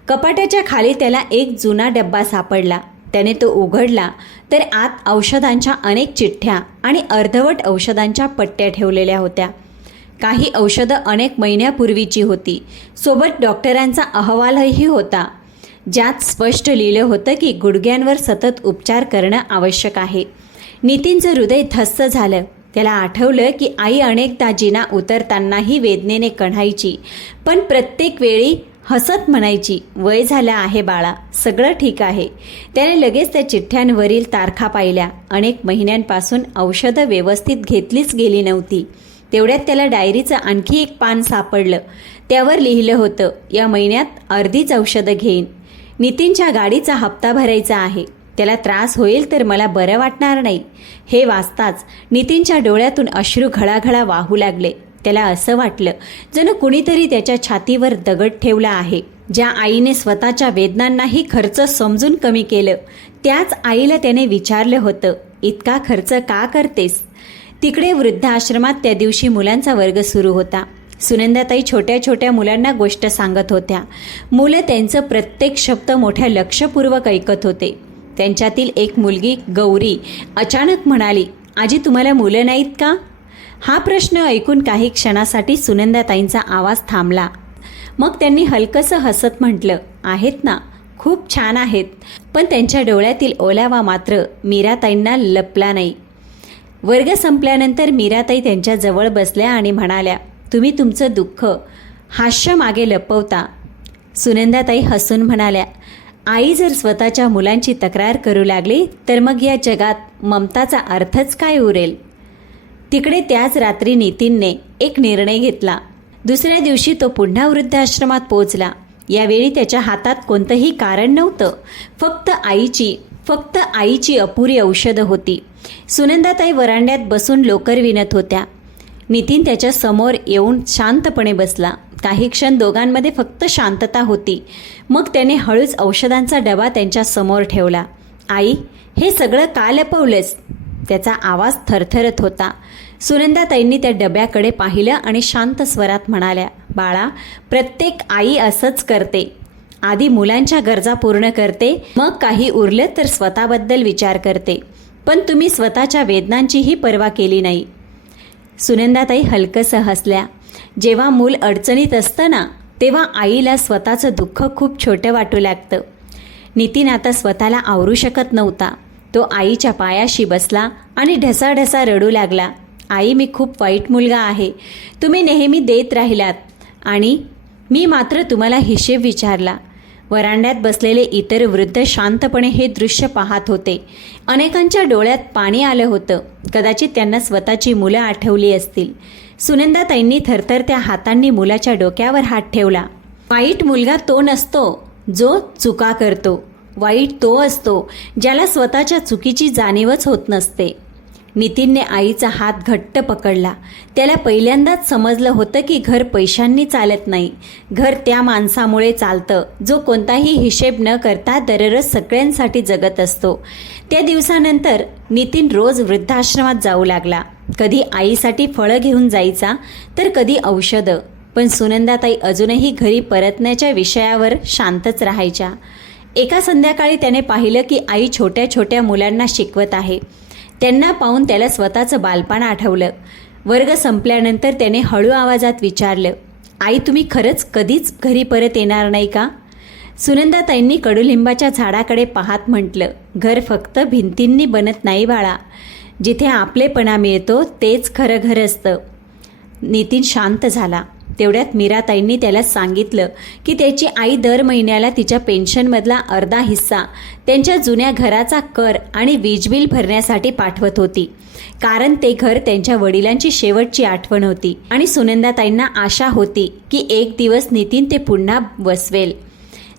कपाटाच्या खाली त्याला एक जुना डब्बा सापडला. त्याने तो उघडला तर आत औषधांच्या अनेक चिठ्ठ्या आणि अर्धवट औषधांच्या पट्ट्या ठेवलेल्या होत्या. काही औषधं अनेक महिन्यापूर्वीची होती. सोबत डॉक्टरांचा अहवालही होता, ज्यात स्पष्ट लिहिलं होतं की गुडघ्यांवर सतत उपचार करणं आवश्यक आहे. नितीनचं हृदय धस्स झालं. त्याला आठवलं की आई अनेकदा जिना उतरतानाही वेदनेने कढायची, पण प्रत्येक वेळी हसत म्हणायची, वय झालं आहे बाळा, सगळं ठीक आहे. त्याने लगेच त्या चिठ्ठ्यांवरील तारखा पाहिल्या. अनेक महिन्यांपासून औषधं व्यवस्थित घेतलीच गेली नव्हती. तेवढ्यात त्याला डायरीचं आणखी एक पान सापडलं. त्यावर लिहिलं होतं, या महिन्यात अर्धीच औषधं घेईन. नितीनच्या गाडीचा हप्ता भरायचा आहे. त्याला त्रास होईल तर मला बरं वाटणार नाही. हे वाचताच नितीनच्या डोळ्यातून अश्रू घळाघळा वाहू लागले. त्याला असं वाटलं जणू कुणीतरी त्याच्या छातीवर दगड ठेवला आहे. ज्या आईने स्वतःच्या वेदनांनाही खर्च समजून कमी केलं, त्याच आईला त्याने विचारलं होतं, इतका खर्च का करतेस? तिकडे वृद्धाश्रमात त्या दिवशी मुलांचा वर्ग सुरू होता. सुनंदाताई छोट्या छोट्या मुलांना गोष्ट सांगत होत्या. मुलं त्यांचं प्रत्येक शब्द मोठ्या लक्षपूर्वक ऐकत होते. त्यांच्यातील एक मुलगी गौरी अचानक म्हणाली, आजी, तुम्हाला मुलं नाहीत का? हा प्रश्न ऐकून काही क्षणासाठी सुनंदाताईंचा आवाज थांबला. मग त्यांनी हलकंसं हसत म्हटलं, आहेत ना, खूप छान आहेत. पण त्यांच्या डोळ्यातील ओलावा मात्र मीराताईंना लपला नाही. वर्ग संपल्यानंतर मीराताई त्यांच्या जवळ बसल्या आणि म्हणाल्या, तुम्ही तुमचं दुःख हास्य मागे लपवता. सुनंदाताई हसून म्हणाल्या, आई जर स्वतःच्या मुलांची तक्रार करू लागली तर मग या जगात ममताचा अर्थच काय उरेल? तिकडे त्याच रात्री नितीनने एक निर्णय घेतला. दुसऱ्या दिवशी तो पुन्हा वृद्धाश्रमात पोहोचला. यावेळी त्याच्या हातात कोणतंही कारण नव्हतं, फक्त आईची फक्त आईची अपुरी औषधं होती. सुनंदाताई वरांड्यात बसून लोकर विणत होत्या. नितीन त्याच्या समोर येऊन शांतपणे बसला. काही क्षण दोघांमध्ये फक्त शांतता होती. मग त्याने हळूच औषधांचा डबा त्यांच्या समोर ठेवला. आई, हे सगळं का लपवलंस? त्याचा आवाज थरथरत होता. सुनंदाताईंनी त्या डब्याकडे पाहिलं आणि शांत स्वरात म्हणाल्या, बाळा, प्रत्येक आई असंच करते. आधी मुलांच्या गरजा पूर्ण करते, मग काही उरलं तर स्वतःबद्दल विचार करते. पण तुम्ही स्वतःच्या वेदनांचीही पर्वा केली नाही. सुनंदाताई हलकसं हसल्या. जेव्हा मूल अडचणीत असतं ना, तेव्हा आईला स्वतःचं दुःख खूप छोटं वाटू लागतं. नितीन आता स्वतःला आवरू शकत नव्हता. तो आईच्या पायाशी बसला आणि ढसाढसा रडू लागला. आई, मी खूप वाईट मुलगा आहे. तुम्ही नेहमी देत राहिलात आणि मी मात्र तुम्हाला हिशेब विचारला. वरांड्यात बसलेले इतर वृद्ध शांतपणे हे दृश्य पाहत होते. अनेकांच्या डोळ्यात पाणी आलं होतं. कदाचित त्यांना स्वतःची मुलं आठवली असतील. सुनंदाताईंनी थरथरत्या हातांनी मुलाच्या डोक्यावर हात ठेवला. वाईट मुलगा तो नसतो जो चुका करतो. वाईट तो असतो ज्याला स्वतःच्या चुकीची जाणीवच होत नसते. नितीनने आईचा हात घट्ट पकडला. त्याला पहिल्यांदाच समजलं होतं की घर पैशांनी चालत नाही. घर त्या माणसामुळे चालतं जो कोणताही हिशेब न करता दररोज सगळ्यांसाठी जगत असतो. त्या दिवसानंतर नितीन रोज वृद्धाश्रमात जाऊ लागला. कधी आईसाठी फळं घेऊन जायचा तर कधी औषधं. पण सुनंदाताई अजूनही घरी परतण्याच्या विषयावर शांतच राहायच्या. एका संध्याकाळी त्याने पाहिलं की आई छोट्या छोट्या मुलांना शिकवत आहे. त्यांना पाहून त्याला स्वतःचं बालपण आठवलं. वर्ग संपल्यानंतर त्याने हळू आवाजात विचारलं, आई, तुम्ही खरंच कधीच घरी परत येणार नाही का? सुनंदाताईंनी कडुलिंबाच्या झाडाकडे पाहत म्हटलं, घर फक्त भिंतींनी बनत नाही बाळा. जिथे आपलेपणा मिळतो तेच खरं घर असतं. नितीन शांत झाला. तेवढ्यात मीराताईंनी त्याला सांगितलं की त्याची आई दर महिन्याला तिच्या पेन्शनमधला अर्धा हिस्सा त्यांच्या जुन्या घराचा कर आणि वीज बिल भरण्यासाठी पाठवत होती. कारण ते घर त्यांच्या वडिलांची शेवटची आठवण होती आणि सुनंदाताईंना आशा होती की एक दिवस नितीन ते पुन्हा बसवेल.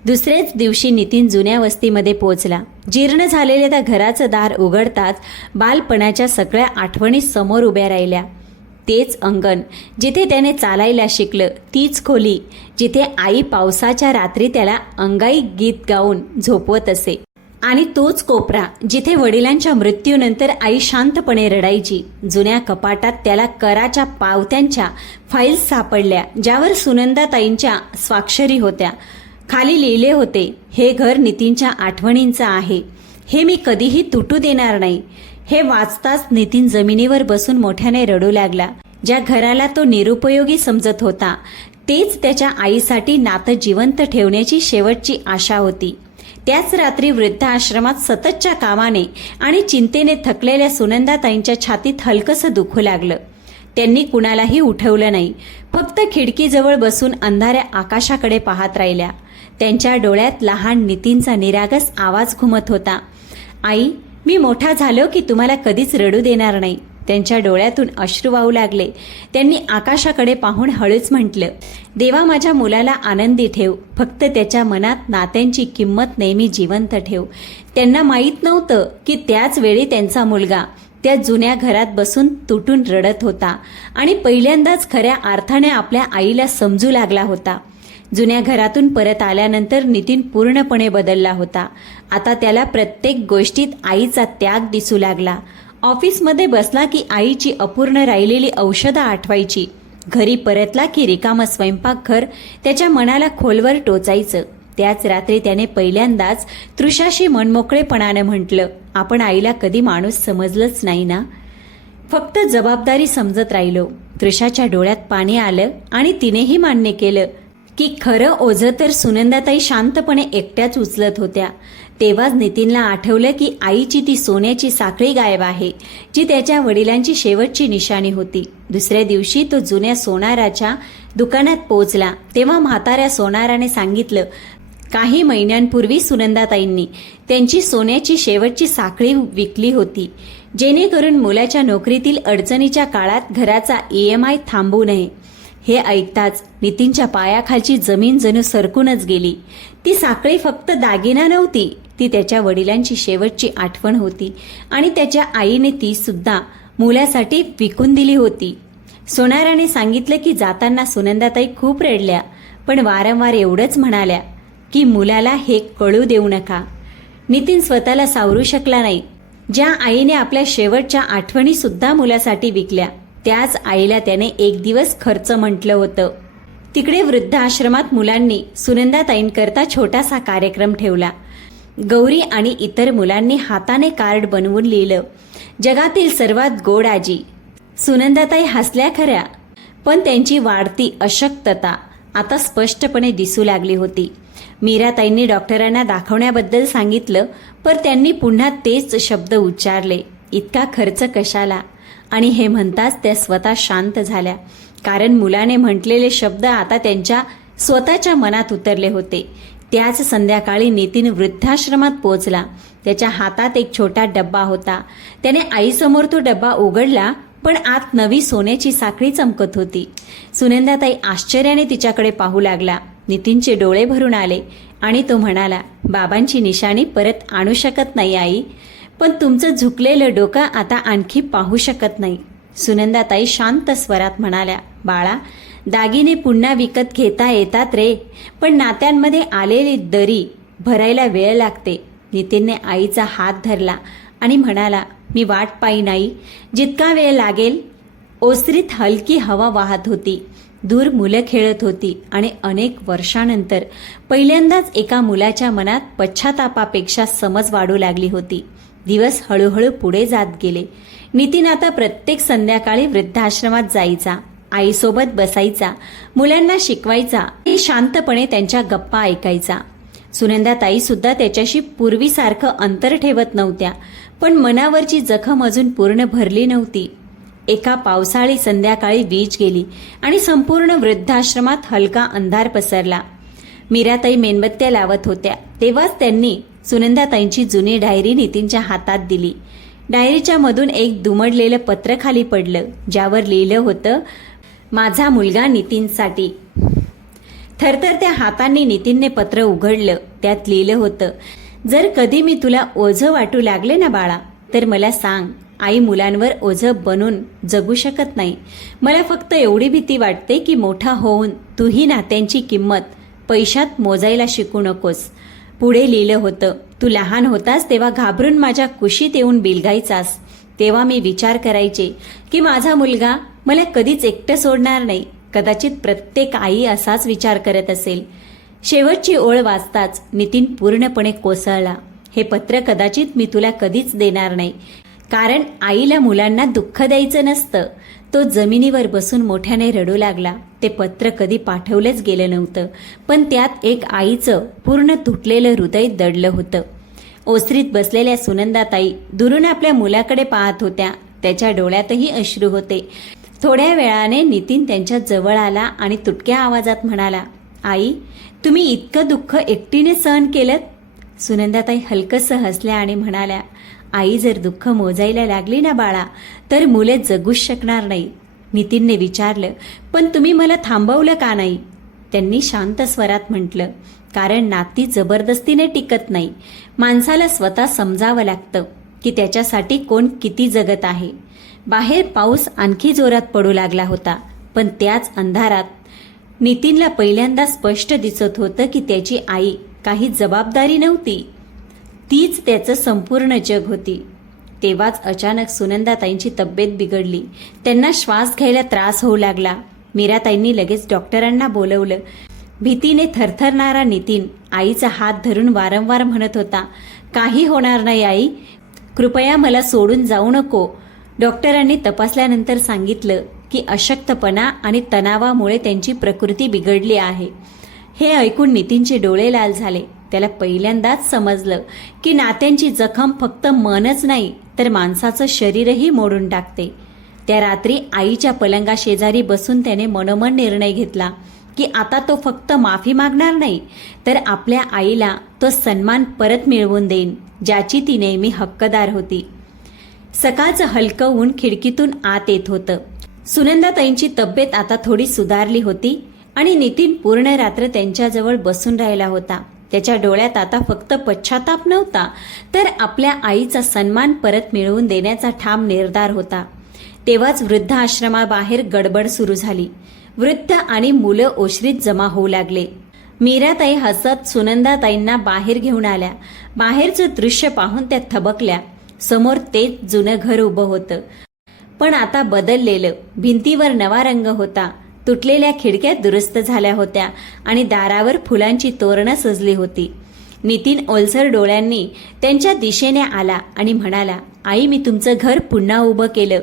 दुसऱ्याच दिवशी नितीन जुन्या वस्तीमध्ये पोहोचला. जीर्ण झालेल्या त्या घराचं दार उघडताच बालपणाच्या सगळ्या आठवणी समोर उभ्या राहिल्या. तेच अंगण जिथे त्याने चालायला शिकलं, तीच खोली जिथे आई पावसाच्या रात्री त्याला अंगाई गीत गाऊन झोपवत असे, आणि तोच कोपरा जिथे वडिलांच्या मृत्यूनंतर आई शांतपणे रडायची. जुन्या कपाटात त्याला कराच्या पावत्यांच्या फाईल्स सापडल्या ज्यावर सुनंदाताईंच्या स्वाक्षरी होत्या. खाली लिहिले होते, हे घर नितीनच्या आठवणींचं आहे. हे मी कधीही तुटू देणार नाही. हे वाचताच नितीन जमिनीवर बसून मोठ्याने रडू लागला. ज्या घराला तो निरुपयोगी समजत होता तेच त्याच्या आईसाठी नातं जिवंत ठेवण्याची शेवटची आशा होती. त्याच रात्री वृद्ध आश्रमात सततच्या कामाने आणि चिंतेने थकलेल्या सुनंदाताईंच्या छातीत हलकसं दुखू लागलं. त्यांनी कुणालाही उठवलं नाही. फक्त खिडकीजवळ बसून अंधाऱ्या आकाशाकडे पाहत राहिल्या. त्यांच्या डोळ्यात लहान नितीनचा निरागस आवाज घुमत होता, आई, मी मोठा झालो की तुम्हाला कधीच रडू देणार नाही. त्यांच्या डोळ्यातून अश्रू वाहू लागले. त्यांनी आकाशाकडे पाहून हळूच म्हटलं, देवा, माझ्या मुलाला आनंदी ठेव. फक्त त्याच्या मनात नात्यांची किंमत नेहमी जिवंत ठेव. त्यांना माहीत नव्हतं की त्याच वेळी त्यांचा मुलगा त्या जुन्या घरात बसून तुटून रडत होता आणि पहिल्यांदाच खऱ्या अर्थाने आपल्या आईला समजू लागला होता. जुन्या घरातून परत आल्यानंतर नितीन पूर्णपणे बदलला होता. आता त्याला प्रत्येक गोष्टीत आईचा त्याग दिसू लागला. ऑफिसमध्ये बसला की आईची अपूर्ण राहिलेली औषधं आठवायची. घरी परतला की रिकामं स्वयंपाकघर त्याच्या मनाला खोलवर टोचायचं. त्याच रात्री त्याने पहिल्यांदाच तृषाशी मनमोकळेपणानं म्हटलं, आपण आईला कधी माणूस समजलंच नाही ना. फक्त जबाबदारी समजत राहिलो. तृषाच्या डोळ्यात पाणी आलं आणि तिनेही मान्य केलं की खरं ओझं तर सुनंदाताई शांतपणे एकट्याच उचलत होत्या. तेव्हाच नितीनला आठवलं की आईची ती सोन्याची साखळी गायब आहे, जी त्याच्या वडिलांची शेवटची निशाणी होती. दुसऱ्या दिवशी तो जुन्या सोनाराच्या दुकानात पोहोचला तेव्हा म्हाताऱ्या सोनाराने सांगितलं, काही महिन्यांपूर्वी सुनंदाताईंनी त्यांची सोन्याची शेवटची साखळी विकली होती, जेणेकरून मुलाच्या नोकरीतील अडचणीच्या काळात घराचा EMI थांबू नये. हे ऐकताच नितीनच्या पायाखालची जमीन जणू सरकूनच गेली. ती साखळी फक्त दागिना नव्हती, ती त्याच्या वडिलांची शेवटची आठवण होती आणि त्याच्या आईने ती सुद्धा मुलासाठी विकून दिली होती. सोनाराने सांगितलं की जाताना सुनंदाताई खूप रडल्या, पण वारंवार एवढंच म्हणाल्या की मुलाला हे कळू देऊ नका. नितीन स्वतःला सावरू शकला नाही. ज्या आईने आपल्या शेवटच्या आठवणी सुद्धा मुलासाठी विकल्या, त्याच आईला त्याने एक दिवस खर्च म्हटलं होतं. तिकडे वृद्धाश्रमात मुलांनी सुनंदाताईंकरता छोटासा कार्यक्रम ठेवला. गौरी आणि इतर मुलांनी हाताने कार्ड बनवून लिहिलं, जगातील सर्वात गोड आजी. सुनंदाताई हसल्या खऱ्या, पण त्यांची वाढती अशक्तता आता स्पष्टपणे दिसू लागली होती. मीराताईंनी डॉक्टरांना दाखवण्याबद्दल सांगितलं, पण त्यांनी पुन्हा तेच शब्द उच्चारले, इतका खर्च कशाला. आणि हे म्हणताच त्या स्वतः शांत झाल्या, कारण मुलाने म्हटलेले शब्द आता त्यांच्या स्वतःच्या मनात उतरले होते. त्याच संध्याकाळी नितीन वृद्धाश्रमात पोहोचला. त्याच्या हातात एक छोटा डब्बा होता. त्याने आईसमोर तो डब्बा उघडला, पण आत नवी सोन्याची साखळी चमकत होती. सुनंदाताई आश्चर्याने तिच्याकडे पाहू लागला. नितीनचे डोळे भरून आले आणि तो म्हणाला, बाबांची निशाणी परत आणू शकत नाही आई, पण तुमचं झुकलेलं डोकं आता आणखी पाहू शकत नाही. सुनंदाताई शांत स्वरात म्हणाल्या, बाळा, दागिने पुन्हा विकत घेता येतात रे, पण नात्यांमध्ये आलेली दरी भरायला वेळ लागते. नितीनने आईचा हात धरला आणि म्हणाला, मी वाट पाही नाही, जितका वेळ लागेल. ओसरीत हलकी हवा वाहत होती. दूर मुलं खेळत होती आणि अनेक वर्षानंतर पहिल्यांदाच एका मुलाच्या मनात पश्चातापापेक्षा समज वाढू लागली होती. दिवस हळूहळू पुढे जात गेले. नितीन आता प्रत्येक संध्याकाळी वृद्धाश्रमात जायचा, आईसोबत बसायचा, मुलांना शिकवायचा आणि शांतपणे त्यांच्या गप्पा ऐकायचा. सुनंदाताई सुद्धा त्याच्याशी पूर्वीसारखं अंतर ठेवत नव्हत्या, पण मनावरची जखम अजून पूर्ण भरली नव्हती. एका पावसाळी संध्याकाळी वीज गेली आणि संपूर्ण वृद्धाश्रमात हलका अंधार पसरला. मीराताई मेणबत्त्या लावत होत्या. तेव्हाच त्यांनी सुनंदाताईंची जुनी डायरी नितीनच्या हातात दिली. डायरीच्या मधून एक दुमडलेलं पत्र खाली पडलं, ज्यावर लिहिलं होतं, माझा मुलगा नितीनसाठी. थरथरत्या हातांनी नितीनने पत्र उघडलं. त्यात लिहिलं होतं, जर कधी मी तुला ओझं वाटू लागले ना बाळा, तर मला सांग. आई मुलांवर ओझं बनून जगू शकत नाही. मला फक्त एवढी भीती वाटते की मोठा होऊन तूही नात्यांची किंमत पैशात मोजायला शिकू नकोस. पुढे लिहिलं होतं, तू लहान होतास तेव्हा घाबरून माझ्या कुशीत येऊन बिलगायचास. तेव्हा मी विचार करायचे की माझा मुलगा मला कधीच एकटं सोडणार नाही. कदाचित प्रत्येक आई असाच विचार करत असेल. शेवटची ओळ वाचताच नितीन पूर्णपणे कोसळला. हे पत्र कदाचित मी तुला कधीच देणार नाही, कारण आईला मुलांना दुःख द्यायचं नसतं. तो जमिनीवर बसून मोठ्याने रडू लागला. ते पत्र कधी पाठवलंच गेलं नव्हतं, पण त्यात एक आईचं पूर्ण तुटलेलं हृदय दडलं होतं. ओसरीत बसलेल्या सुनंदाताई दुरून आपल्या मुलाकडे पाहत होत्या. त्याच्या डोळ्यातही अश्रू होते. थोड्या वेळाने नितीन त्यांच्या जवळ आला आणि तुटक्या आवाजात म्हणाला, आई, तुम्ही इतकं दुःख एकटीने सहन केलं? सुनंदाताई हलकसं हसल्या आणि म्हणाल्या, आई, जर दुःख मोजायला लागली ना बाळा, तर मुले जगूच शकणार नाही. नितीनने विचारलं, पण तुम्ही मला थांबवलं का नाही? त्यांनी शांत स्वरात म्हटलं, कारण नाती जबरदस्तीने टिकत नाही. माणसाला स्वतः समजावं लागतं की त्याच्यासाठी कोण किती जगत आहे. बाहेर पाऊस आणखी जोरात पडू लागला होता, पण त्याच अंधारात नितीनला पहिल्यांदा स्पष्ट दिसत होतं की त्याची आई काही जबाबदारी नव्हती. तीच त्याचं संपूर्ण जग होती. तेव्हाच अचानक सुनंदाताईंची तब्येत बिघडली. त्यांना श्वास घ्यायला त्रास होऊ लागला. मीराताईंनी लगेच डॉक्टरांना बोलवलं. भीतीने थरथरणारा नितीन आईचा हात धरून वारंवार म्हणत होता, काही होणार नाही आई, कृपया मला सोडून जाऊ नको. डॉक्टरांनी तपासल्यानंतर सांगितलं की अशक्तपणा आणि तणावामुळे त्यांची प्रकृती बिघडली आहे. हे ऐकून नितीनचे डोळे लाल झाले. त्याला पहिल्यांदाच समजलं की नात्यांची जखम फक्त मनच नाही, तर माणसाचं शरीरही मोडून टाकते. त्या रात्री आईच्या पलंगाशेजारी बसून त्याने मनोमन निर्णय घेतला की आता तो फक्त माफी मागणार नाही, तर आपल्या आईला तो सन्मान परत मिळवून देईन, ज्याची ती नेहमी हक्कदार होती. सकाळचं हलकं ऊन खिडकीतून आत येत होतं. सुनंदाताईंची तब्येत आता थोडी सुधारली होती आणि नितीन पूर्ण रात्र त्यांच्याजवळ बसून राहिला होता. त्याच्या डोळ्यात आता फक्त पश्चाताप नव्हता, तर आपल्या आईचा सन्मान परत मिळवून देण्याचा ठाम निर्धार होता. तेव्हाच वृद्धाश्रमाबाहेर गडबड सुरू झाली. वृद्ध आणि मुलं ओशरीत जमा होऊ लागले. मीराताई हसत सुनंदाताईंना बाहेर घेऊन आल्या. बाहेरचं दृश्य पाहून त्या थबकल्या. समोर तेच जुनं घर उभं होतं, पण आता बदललेलं. भिंतीवर नवा रंग होता. तुटलेल्या खिडक्या दुरुस्त झाल्या होत्या आणि दारावर फुलांची तोरणं सजली होती. नितीन ओलसर डोळ्यांनी त्यांच्या दिशेने आला आणि म्हणाला, आई, मी तुमचं घर पुन्हा उभं केलं.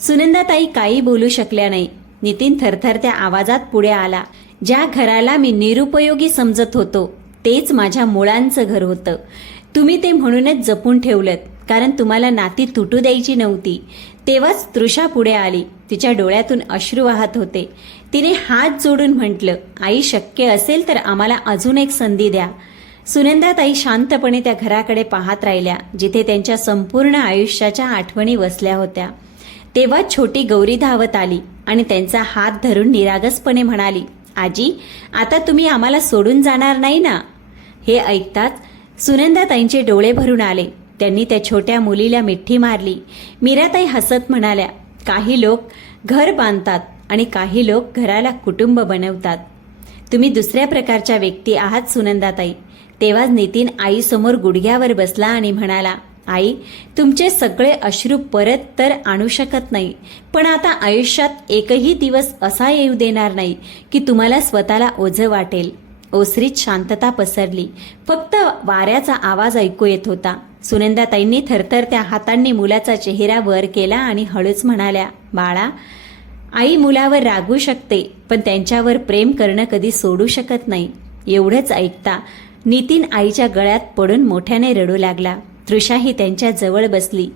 सुनंदाताई काही बोलू शकल्या नाही. नितीन थरथरत्या आवाजात पुढे आला, ज्या घराला मी निरुपयोगी समजत होतो तेच माझ्या मुळांचं घर होतं. तुम्ही ते म्हणूनच जपून ठेवलं, कारण तुम्हाला नाती तुटू द्यायची नव्हती. तेव्हाच तृषा पुढे आली. तिच्या डोळ्यातून अश्रू वाहत होते. तिने हात जोडून म्हटलं, आई, शक्य असेल तर आम्हाला अजून एक संधी द्या. सुनंदाताई शांतपणे त्या घराकडे पाहत राहिल्या, जिथे त्यांच्या संपूर्ण आयुष्याच्या आठवणी वसल्या होत्या. तेव्हा छोटी गौरी धावत आली आणि त्यांचा हात धरून निरागसपणे म्हणाली, आजी, आता तुम्ही आम्हाला सोडून जाणार नाही ना? हे ऐकताच सुनंदाताईंचे डोळे भरून आले. त्यांनी त्या छोट्या मुलीला मिठी मारली. मीराताई हसत म्हणाल्या, काही लोक घर बांधतात आणि काही लोक घराला कुटुंब बनवतात. तुम्ही दुसऱ्या प्रकारच्या व्यक्ती आहात सुनंदाताई. तेव्हाच नितीन आईसमोर गुडघ्यावर बसला आणि म्हणाला, आई, तुमचे सगळे अश्रू परत तर आणू शकत नाही, पण आता आयुष्यात एकही दिवस असा येऊ देणार नाही की तुम्हाला स्वतःला ओझं वाटेल. ओसरीत शांतता पसरली. फक्त वाऱ्याचा आवाज ऐकू येत होता. सुनंदाताईंनी थरथरत्या हातांनी मुलाचा चेहरा वर केला आणि हळूच म्हणाल्या, बाळा, आई मुलावर रागू शकते, पण त्यांच्यावर प्रेम करणं कधी सोडू शकत नाही. एवढंच ऐकता नितीन आईच्या गळ्यात पडून मोठ्याने रडू लागला. तृषाही त्यांच्या जवळ बसली.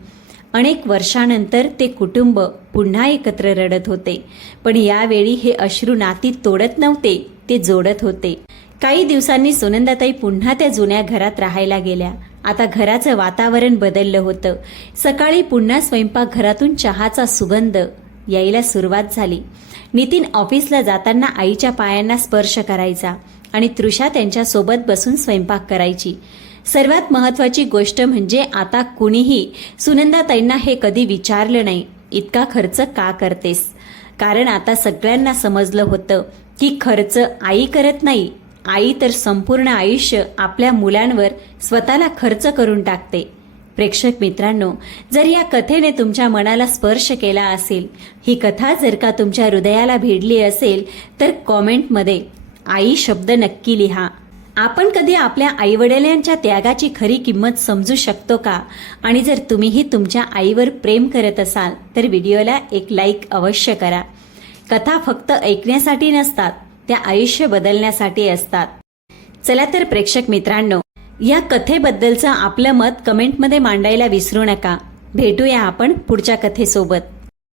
अनेक वर्षानंतर ते कुटुंब पुन्हा एकत्र रडत होते, पण यावेळी हे अश्रू नाती तोडत नव्हते, ते जोडत होते. काही दिवसांनी सुनंदाताई पुन्हा त्या जुन्या घरात राहायला गेल्या. आता घराचं वातावरण बदललं होतं. सकाळी पुन्हा स्वयंपाकघरातून चहाचा सुगंध यायला सुरुवात झाली. नितीन ऑफिसला जाताना आईच्या पायांना स्पर्श करायचा आणि तृषा त्यांच्यासोबत बसून स्वयंपाक करायची. सर्वात महत्वाची गोष्ट म्हणजे आता कुणीही सुनंदाताईंना हे कधी विचारलं नाही, इतका खर्च का करतेस? कारण आता सगळ्यांना समजलं होतं की खर्च आई करत नाही, आई तर संपूर्ण आयुष्य आपल्या मुलांवर स्वतःला खर्च करून टाकते. प्रेक्षक मित्रांनो, जर या कथेने तुमच्या मनाला स्पर्श केला असेल, ही कथा जर का तुमच्या हृदयाला भिडली असेल, तर कॉमेंटमध्ये आई शब्द नक्की लिहा. आपण कधी आपल्या आईवडिलांच्या त्यागाची खरी किंमत समजू शकतो का? आणि जर तुम्हीही तुमच्या आईवर प्रेम करत असाल तर व्हिडिओला एक लाईक अवश्य करा. कथा फक्त ऐकण्यासाठी नसतात, त्या आयुष्य बदलण्यासाठी असतात. चला तर प्रेक्षक मित्रांनो, या कथेबद्दलचं आपलं मत कमेंटमध्ये मांडायला विसरू नका. भेटूया आपण पुढच्या कथेसोबत.